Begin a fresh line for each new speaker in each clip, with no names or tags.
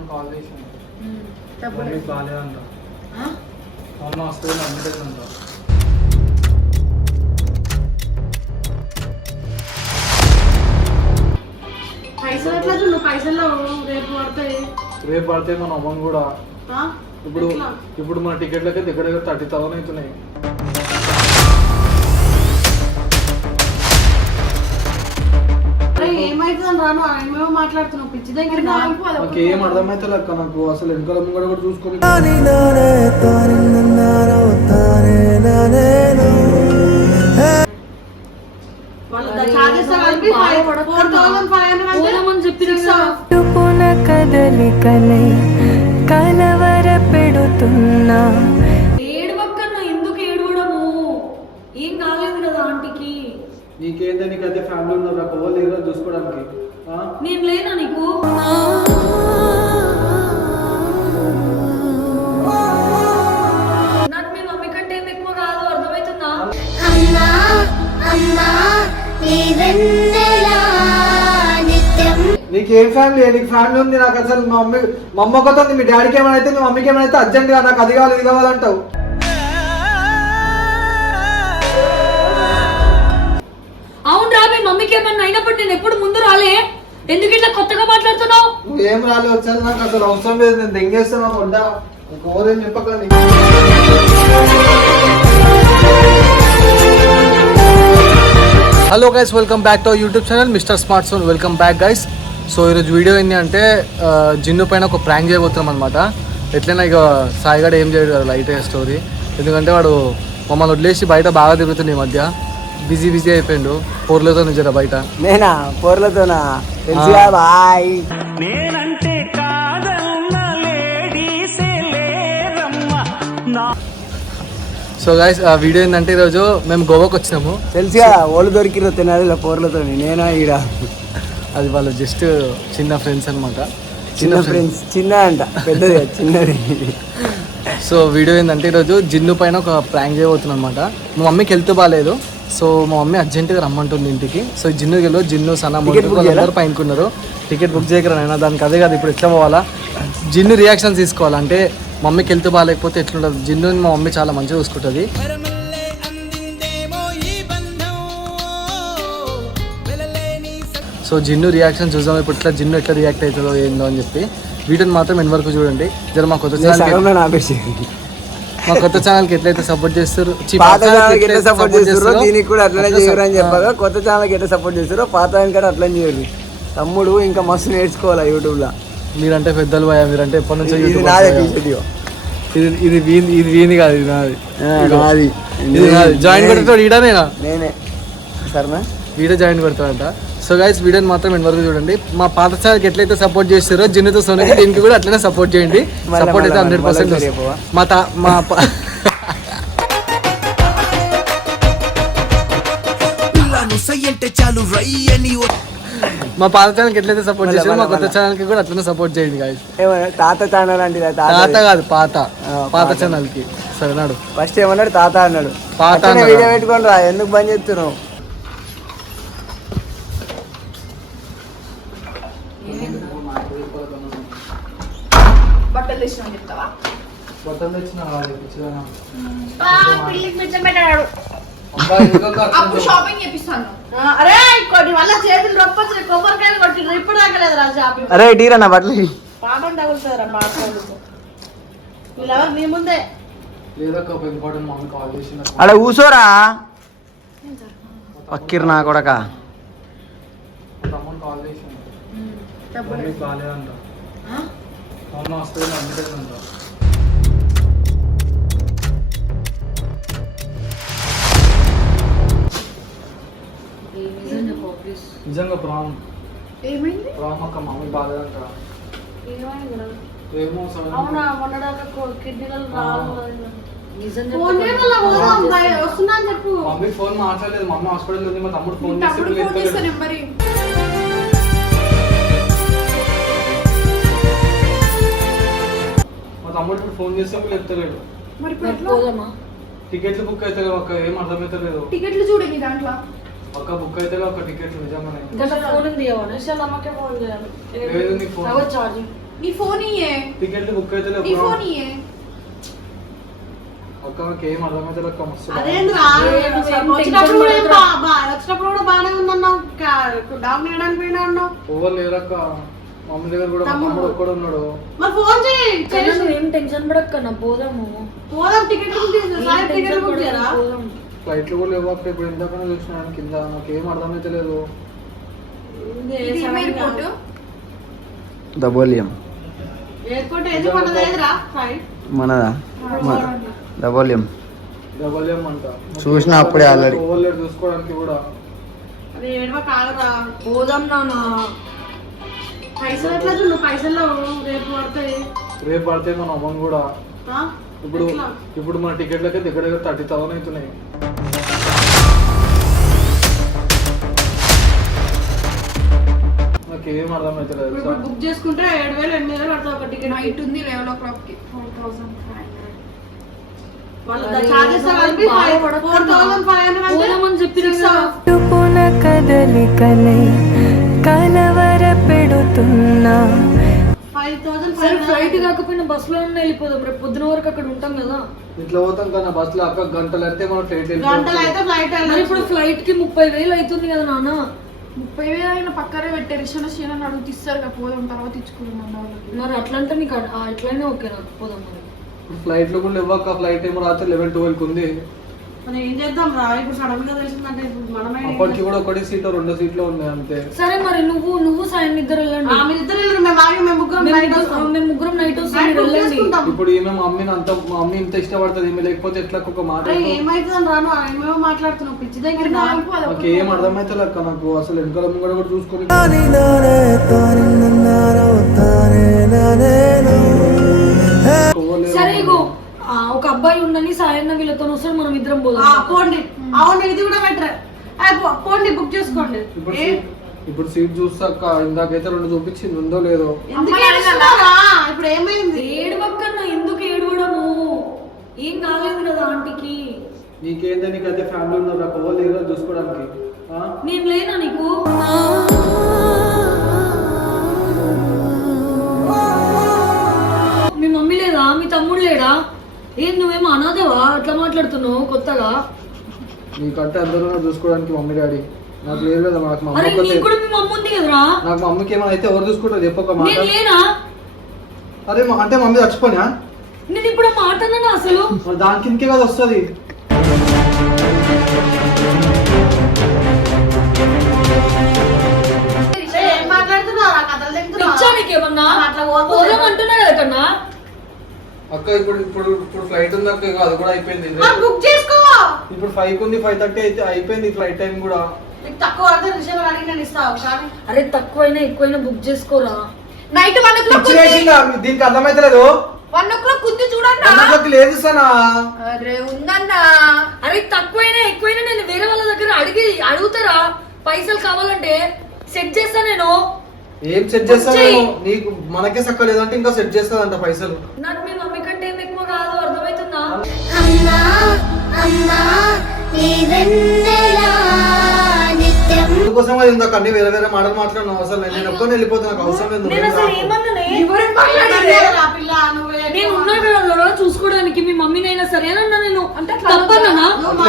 Call చేసాను mummy బాగాలేదంట మొన్న వస్తుంది అడ్మిట్ అంట రేపు పడితే మన అమ్మని కూడా ఇప్పుడు మన టికెట్లకి దగ్గర 30,000 అవుతున్నాయి. నాకేం అర్థమైతే లెక్క నాకు అసలు వెనకాల ముంగడ కూడా చూసుకొని
కలవర పెడుతున్నా
ఏడువక్కన్నా ఎందుకు ఏడవడము? ఏం కాలేదు కదా ఆంటీకి.
నీకేంటే నీకు అదే ఫ్యామిలీ ఉన్నారు నాకు ఎవరు లేరు చూసుకోవడానికి.
నేను లేనా నీకు? నాకు మీ మమ్మీ కంటే ఏం ఎక్కువ కాదు, అర్థమవుతుందా?
నీకేం ఫ్యామిలీ? నీకు ఫ్యామిలీ ఉంది, నాకు అసలు మా అమ్మ ఒకటి ఉంది, మీ డాడీకి ఏమైనా మీ మమ్మీకి ఏమైనా అర్జెంట్ గా నాకు అది కావాలి ఇది కావాలంటావు.
అవును రా, మీ మమ్మీకి ఏమన్నా అయినప్పుడు నేను ఎప్పుడు ముందు రాలే, ఎందుకు ఇట్లా కొత్తగా మాట్లాడుతున్నావు?
ఏం రాలే వచ్చాను, నాకు అసలు అవసరం లేదు, నేను దెంగేస్తున్నా కొండ ఓరేం చెప్పకండి. Hello guys, welcome back to YouTube channel mister smart phone. Welcome back guys. So ఈరోజు వీడియో ఏంటి అంటే జిన్ను పైన ఒక ప్రాంక్ చేయబోతున్నాం అనమాట. ఎట్లయినా ఇక సాయిగాడు ఏం చేయడు కదా, లైట్ స్టోరీ. ఎందుకంటే వాడు మమ్మల్ని వదిలేసి బయట బాగా తిరుగుతుంది ఈ మధ్య, బిజీ అయిపోయిండు. పోర్లతో నిజరా బయట.
నేనా పోర్లతోనా? తెలుసుగా బాయ్.
నేనంటే కాదన్న లేడీసే లేరమ్మా.
సో గైస్ ఆ వీడియో ఏంటంటే ఈరోజు మేము గోవాకి వచ్చినాము.
తెలుసుగా ఓళ్ళు దొరికిరో తినాలి ఇలా పోర్లతో. నేనా ఈడ
అది వాళ్ళు జస్ట్ చిన్న ఫ్రెండ్స్ అనమాట.
చిన్న ఫ్రెండ్స్, చిన్న అంట పెద్దది చిన్నది.
సో వీడియో ఏంటంటే ఈరోజు జిన్ను పైన ఒక ప్రాంక్ చేయబోతున్నాం అనమాట. మా మమ్మీకి హెల్త్ బాగాలేదు, సో మా మమ్మీ అర్జెంటుగా రమ్మంటుంది ఇంటికి. సో జిన్ను గెలో జిన్ను సన్న అందరు పైనకున్నారు. టికెట్ బుక్ చేయకరానైనా దానికి అదే కాదు, ఇప్పుడు ఎట్లా పోవాలా, జిన్ను రియాక్షన్స్ తీసుకోవాలి. అంటే మమ్మీకి హెల్త్ బాగాలేకపోతే ఎట్లుంటుంది. జిన్ను మా మమ్మీ చాలా మంచిగా చూసుకుంటుంది. సో జిన్ను రియాక్షన్ చూద్దాం ఇప్పుడు, ఇట్లా జిన్ను ఎట్లా రియాక్ట్ అవుతుందో ఏందో అని చెప్పి. వీడియోని మాత్రం ఎన్ని వరకు చూడండి. జర మా కొత్త ఛానల్కి ఎట్లయితే సపోర్ట్ చేస్తారు,
దీనికి కూడా అట్లనే చేయరు అని చెప్పారు. కొత్త ఛానల్కి ఎట్లా సపోర్ట్ చేస్తారో పాత కూడా అట్లనే చేయరు. తమ్ముడు ఇంకా మస్తు నేర్చుకోవాలి యూట్యూబ్ లో.
మీరంటే పెద్దలు పోయా, మీరంటే ఎప్పటి నుంచో
ఇది
వీంది కాదు, ఇది నాది. జాయిన్ కొడతాడు ఈడనేనా?
నేనే సరేనా,
వీడియో జాయిన్ కొడతాడంట. సో గైస్ వీడియోని మాత్రం ఎన్ని వరకు చూడండి. మా పాత ఛానల్కి ఎట్లయితే సపోర్ట్ చేస్తారో జిన్నుతో సోనికి దీనికి కూడా అట్లనే సపోర్ట్ చేయండి. సపోర్ట్ అయితే 100%. మా పాత ఛానల్కి ఎట్లయితే సపోర్ట్ చేస్తారో మా కొత్త ఛానల్కి కూడా అట్లనే సపోర్ట్ చేయండి గైస్.
తాత ఛానల్ అంటే
తాత కాదు పాత ఛానల్కి. సరే నాడు
ఫస్ట్ ఏమన్నాడు తాత అన్నాడు.
పాత
వీడియో పెట్టుకోండి రా, ఎందుకు బంద్ చేస్తున్నావు?
బట్టలు తెచ్చినా చెప్తావా?
బట్టలు తెచ్చిన
అప్పుడు షాపింగ్ చేపిస్తాను. అరే కొట్టి వల్ల చేతులు రొప్పొచ్చు, కొబ్బరికాయలు కొట్టి ఇప్పుడు తగ్గలేదు రా షాపింగ్.
అరే టీరా నా బట్టలు
పాపం తగులుతుంది రా మాట్లాడుతూ. వీళ్ళెవరు నీ ముందే
అలా కూసోరా పక్కిరు నా కొడక.
నిజంగా ప్రాణం
ఏమైంది?
ప్రాణం ఒక మమ్మీ బాగాలేదంట. ఏమో
అవునా, మొన్నడాక కిడ్నీలలో
మమ్మీ ఫోన్ మాట్లాడలేదు. మమ్మీ హాస్పిటల్ ఉంది, మా తమ్ముడు ఫోన్ చేసి మా తమ్ముడు ఇప్పుడు ఫోన్ చేస్తే చెప్తలేడు. టికెట్లు బుక్ అయితే ఒక ఏం అర్థమైతలేదు.
టికెట్లు చూడండి దాంట్లో
ఒక బుక్ అయితే ఒక టికెట్ నిజంగానే.
ఫోన్ ఉంది, అమ్మకే ఫోన్ చేయాలి.
లేదు నీకు ఫోన్.
నీ ఫోన్ ఇయ్యే,
టికెట్లు బుక్ అయితే
నీ ఫోన్ ఇయ్యే.
అక్క నాకు ఏం అర్థమైతే అక్క మస్తు
అదేంద్రా వచ్చినప్పుడు కూడా బాగానే ఉందన్నావు, డాగ్ నేయడానికి పోయినా అన్నావు.
ఓవర్ లేరక్క, మమ్మీ దగ్గర కూడా తమ్ముడు ఒక్కడు ఉన్నాడు.
మరి ఫోన్ చేయి,
ఏం టెన్షన్ పడక్కన్నా, పోదాము.
పోదాం. టికెట్ బుక్ చేసి టికెట్ బుక్ చేయరా?
ఫ్లైట్లు కూడా లేవు అక్క. ఇప్పుడు ఇందాక చూసిన కింద నాకు ఏం అర్థమైతే లేదు.
దబోలియం
ఎయిర్పోర్ట్ ఏది మనది ఏదిరా?
మనదా దబోలియం
డబల్ ఏం అంట
చూసిన అప్పుడే ఆల్రెడీ.
ఓవర్ లేరు చూసుకోవడానికి కూడా.
అది ఏడవ కాదురా.
పోదాం నాన్న.
పైసలు ఎట్లా చూడు, పైసల్లో రేపు పడతాయి.
రేపు పడితే మన అమ్మని కూడా.
ఆ?
ఇప్పుడు మన టికెట్లకి దగ్గర దగ్గర 30,000 అవుతున్నాయి. నాకు ఏం అర్థమైతే లేదు.
ఇప్పుడు బుక్ చేసుకుంటే 7,000 8,000 పడుతుంది ఒక టికెట్. నైట్ ఉంది 11 o'clock కి 4,500.
పున కదలికలే కలవర పెడుతున్నా.
ఫ్లైట్ కాకపోయినా బస్ లో వెళ్ళిపోదాం, రేపు పొద్దున వరకు అక్కడ ఉంటాం కదా.
ఇట్లా పోతాం కానీ బస్ లో అక్క గంటలు అంటే మనం ఫ్లైట్
ఇప్పుడు ఫ్లైట్ కి 30,000 అవుతుంది కదా నాన్న.
30,000 అయినా పక్కనే పెట్టే రిషణ అడుగు ఇస్తారు కదా, పోదాం తర్వాత ఇచ్చుకున్నాం వాళ్ళకి.
మరి అట్లంటే నీకు అట్లనే ఓకే నాకు, పోదాం మరి.
ఫ్లైట్ లో కూడా ఇవ్వక, ఫ్లైట్ ఏమో రాత్రి 11-12 ఉంది.
మనం ఏం చేద్దాం రా, ఇప్పుడు సడన్ గా తెలిసిందంటే ఇప్పుడు మనమే.
అప్పటికి కూడా ఒకటి సీట్ 2 సీట్లు ఉన్నాయి అంతే.
సరే మరి నువ్వు సాయం ఇద్దరు వెళ్ళండి.
మేము ముగ్గురం
నైట్ వస్తాం, వెళ్ళండి.
ఇప్పుడు ఈమె మా మమ్మీ ఇంత ఇష్టపడుతుంది, ఈమె లేకపోతే ఎట్లా ఒక మాట.
ఏమైతుందని రాను, ఏమేమో మాట్లాడుతున్నావు పిచ్చి దగ్గర.
నాకు ఏం అర్థమైతే లెక్క, నాకు అసలు వెనకాల ముంగడ కూడా చూసుకొని.
సరే ఇగో ఒక అబ్బాయి ఉండని సాయన్న వీళ్ళతో వస్తాడు, మనం ఇద్దరం పోదాం.
పోండి. అవును, ఇది కూడా బెటర్. పోండి, బుక్ చేసుకోండి.
ఇప్పుడు సీట్ చూస్తాక ఇందాకైతే 2 చూపించింది, ఉందో లేదో.
ఇప్పుడు ఏమైంది?
ఏడవక్కన్నా, ఎందుకు ఏడవడము? ఏం కాలేదు కదా ఆంటీకి.
నీకేంటే నీకైతే ఫ్యామిలీ ఉన్నారు, నాకు ఎవరు లేరు చూసుకోవడానికి.
నేను లేనా నీకు? మీ మమ్మీ లేదా, మీ తమ్ముడు లేడా? ఏం నువ్వేమో అనాథవా అట్లా మాట్లాడుతున్నావు కొత్తగా?
నీకంటే అందరూ చూసుకోవడానికి మమ్మీ డాడీ, నాకు లేదు కదా. నాకు మా
అరే నీకు కూడా మీ మమ్మీ ఉంది కదరా.
నాకు మమ్మీకి ఏమైనా అయితే ఎవరు చూసుకుంటారు చెప్పక మాట.
నేను లేనా?
అరే అంటే మమ్మీ చచ్చిపోయినా
నేను ఇప్పుడు మాట్లాడినా అసలు?
దాని కిందకే కదా వస్తుంది.
అంటున్నా కదా కన్నా.
అక్క ఇప్పుడు ఫ్లైట్ ఉంది అక్క, అది కూడా అయిపోయింది.
బుక్ చేసుకో.
ఇప్పుడు 5 ఉంది, 5:30 అయితే అయిపోయింది ఫ్లైట్ టైం కూడా.
తక్కువ అడిగిన ఇస్తావు కానీ.
అరే తక్కువైనా ఎక్కువైనా బుక్ చేసుకోరా.
నైట్ 1 o'clock
దీనికి అర్థమైతే లేదు.
1 o'clock ఉంది చూడండి.
లేదు సార్.
అరే ఉందన్నా.
అరే తక్కువైనా ఎక్కువైనా నేను వేరే వాళ్ళ దగ్గర అడుగుతారా? పైసలు కావాలంటే సెట్ చేస్తా నేను.
ఏం సెట్ చేస్తాను నీకు? మనకే సక్క లేదంటే ఇంకా సెట్ చేస్తాదంట పైసలు.
నాకు మీ మమ్మీ కంటే ఏం ఎక్కువ కాదు, అర్థమవుతుందా?
అందుకోసం ఇందాక అన్ని వేరే వేరే మాటలు మాట్లాడినావు. అసలు నేను ఒక్కనే వెళ్ళిపోతున్నా, నాకు అవసరం లేదు.
నేను అసలు ఏమన్నానే? నేను ఉన్నా కదా చూసుకోవడానికి, మీ మమ్మీనైనా సరే అన్నా. నేను అంటే తప్పన్నా?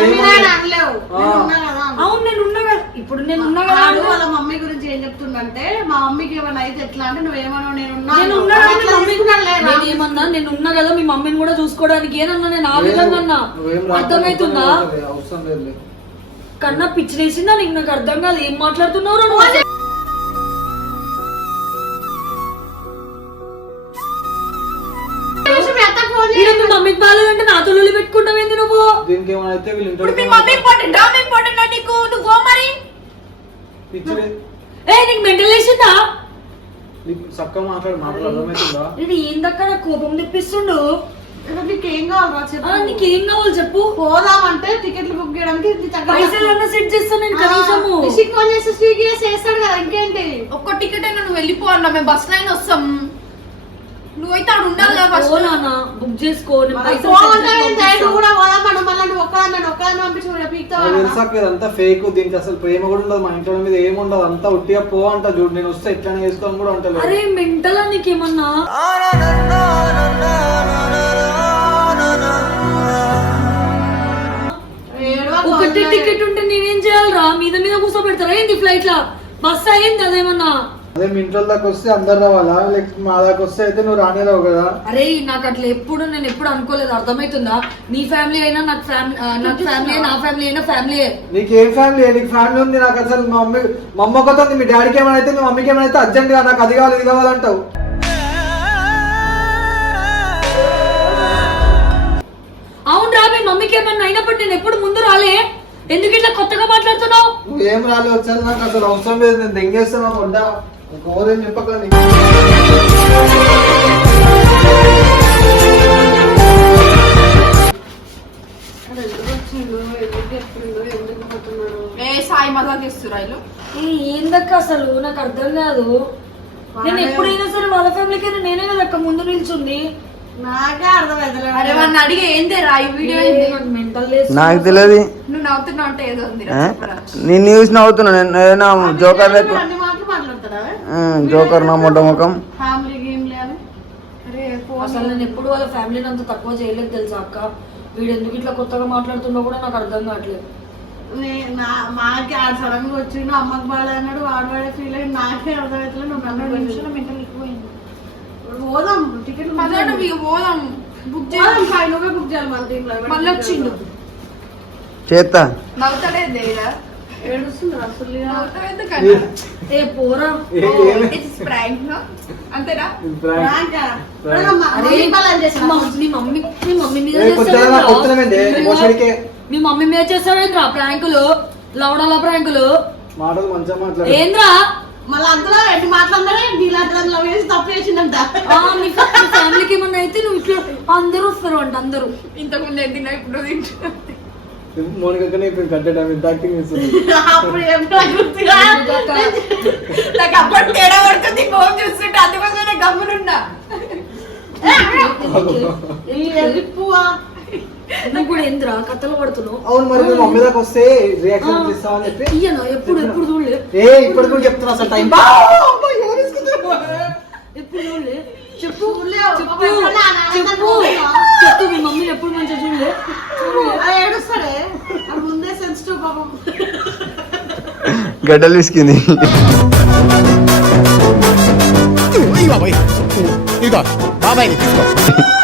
అవును నేను ఉన్నా కదా, ఇప్పుడు నేను ఉన్నా కదా.
వాళ్ళ మమ్మీ గురించి ఏం చెప్తుందంటే, మా మమ్మీకి ఏమైనా అయితే ఎట్లా అంటే నువ్వేమన్నా నేనున్నా
నేను ఉన్నా కదా మీ మమ్మీని కూడా చూసుకోవడానికి. ఏనన్నా నేను ఆ విధంగా అన్నా, అర్థమవుతుందా?
అవసరం లేదు
కన్నా పిచ్చిలేసిందా నీకు? నాకు అర్థం కాదు ఏం మాట్లాడుతున్నావు. మీ మమ్మీకి బాగాలేదంటే నాతో లొల్లి పెట్టుకుంటావేంది నువ్వు?
దీనికి ఏమైనా అయితే
నీకు మెంటల్ వేసిందా?
చక్కగా మాట్లాడు అర్థమవుతుందా?
ఇది ఏందక్క నాకు కోపం తెప్పిస్తుండు.
నీకేం కావాలి
నీకేం కావాలి చెప్పు.
పోదామంటే టికెట్లు బుక్ చేయడానికి
పైసలు సెట్ చేస్తాను నేను కనీసము.
చేస్తాడు కదా, ఇంకేంటి? ఒక్క టికెట్ అయినా నువ్వు వెళ్ళిపో అన్నా, మేము బస్ లైన్ వస్తాం. నువ్వు పోయితే ఆడు ఉండాలి కదా ఫస్ట్.
ఓ నాన్న బుక్ చేసుకో నేను పైసలు
పోవాలంటే
set చేసి
డైరెక్ట్
పంపిస్తా.
కూడా పోదాం మనం, మళ్ళీ నువ్వు ఒక్కదాన్ని పంపించి కూడా పీకుతావా?
తెలుసా ఇదంతా ఫేక్, దీనికి అసలు ప్రేమ కూడా ఉండదు, మా ఇంట్లో మీద ఏముండదు, అంతా ఉట్టిగా పో అంట. చూడు నేను వస్తే ఎట్లా చేసుకోని కూడా అంటలేదు.
అరే మెంటలా నీకేమన్నా?
ఏడవకు,
ఒకటి టికెట్ ఉంటే నేనేం చేయాలరా? మీద మీద కూర్చోబెడతారా ఏంది ఫ్లైట్ లా? బస్ అయింది అదేమన్నా?
అదే మీ ఇంట్లో దాకా వస్తే అందరు రావాలా, లేకపోతే మా దాకా వస్తే అయితే నువ్వు రానేరావు కదా.
అరే నాకు అట్లా నేను ఎప్పుడు అనుకోలేదు, అర్థమవుతుందా? నీ ఫ్యామిలీ అయినా నాకు ఫ్యామిలీ నా ఫ్యామిలీ అయినా ఫ్యామిలీ.
నీకేం ఫ్యామిలీ? నీకు ఫ్యామిలీ ఉంది, నాకు అసలు మా అమ్మ ఒకటి ఉంది, మీ డాడీకి ఏమైనా అయితే మీ మమ్మీకి ఏమైనా అయితే అర్జెంట్ గా నాకు అది కావాలి ఇది కావాలంటావు.
అవును రా, మీ మమ్మీకి ఏమన్నా అయినప్పుడు నేను ఎప్పుడు ముందు రాలే. ఎందుకు ఇట్లా కొత్తగా మాట్లాడుతున్నావు?
నువ్వు ఏం రాలే వచ్చేది నాకు అసలు అవసరం లేదు, నేను దెంగేస్తున్నా కొండ ఓరేం చెప్పకండి.
ఏ సాయి మజా చేస్తురా వీళ్ళు?
ఏందక్క అసలు నాకు అర్థం కాదు. నేను ఎప్పుడైనా సరే వాళ్ళ ఫ్యామిలీకి నేనే కదా ముందు నిల్చుంది.
నాకే అర్థమైతలేదు. అరే వాడిని అడిగి ఏందేరా ఈ వీడియో
మెంటల్
నాకు తెలియదు.
నువ్వు నవ్వుతున్నావు అంటే ఏదో ఉంది
నేను న్యూస్ నవ్వుతున్నా, నేను జోకర్ లెక్క.
అన్ని మాటలు మాట్లాడతాడా
జోకర్ నా మొట్ట ముఖం.
ఫ్యామిలీ గేమ్లే అని? అరే
అసలు నేను ఎప్పుడు వాళ్ళ ఫ్యామిలీని అంత తక్కువ చేయలేదు తెలుసా అక్క. వీడు ఎందుకు ఇట్లా కొత్తగా మాట్లాడుతుండో కూడా నాకు అర్థం కావట్లేదు.
మాకి ఆడ సడన్ గా వచ్చిండు, అమ్మకి బాగా అన్నాడు, వాడే ఫీల్ అయ్యి నాకే అర్థమవుతలేదు. నువ్వు నన్ను పోదాం టికెట్ పోదాం, బుక్ చేయాలి, నువ్వే బుక్ చేయాలి మన టీంలో. మళ్ళీ వచ్చిండు
చేస్తా.
నవ్వుతాడే ఏడుస్తుంది అసలు.
ఏ పోరా
అంతేనా?
అరే మీ మమ్మీ మీద
ఏ కొత్తగా కొత్తమేంటి మోసడికే
మీ మమ్మీ మీద చేస్తాడేంద్రా ప్రాంకులు, లవడాల ప్రాంకులు?
మాటలు మంచిగా మాట్లాడు.
ఏంద్రా
మళ్ళీ అందులో ఎన్ని మాట్లాడినారే నీళ్ళలో వేసి తప్పు చేసిందంట.
మీ ఫ్యామిలీకి ఏమన్నా అయితే నువ్వు ఇట్లా అందరూ వస్తారు అంట. అందరూ
ఇంతకుముందు ఏం తిన్నా ఇప్పుడు తింటున్నా.
మోనికనే ఇప్పుడు కట్టడం ఇంత యాక్టింగ్ చేస్తుంది.
అప్పుడు ఎప్పుడు గుర్తుగా నాకు అప్పుడు తేడా పడుతుంది ఫోన్ చూస్తుంటే, అందుకోసమే గమ్మునున్నా. పువ్వా
నువ్వు కూడా ఏంద్రా కథలు పడుతున్నావు?
అవును మరి మీ మమ్మీ దాకా వస్తే రియాక్షన్ ఇస్తామని చెప్పి
ఇయ్యనా ఎప్పుడు చూడలే.
ఇప్పుడు కూడా చెప్తున్నా అసలు టైం
ఎప్పుడు చూడలే. చెప్పు
చెప్పు.
చెప్పు మీ మమ్మీ ఎప్పుడు మంచిగా చూడలే.
ఏడుస్తాడే అది ముందే సెన్సిటివ్ పాపం.
గడ్డలు విసికింది.
బాబాయ్ తీసుకో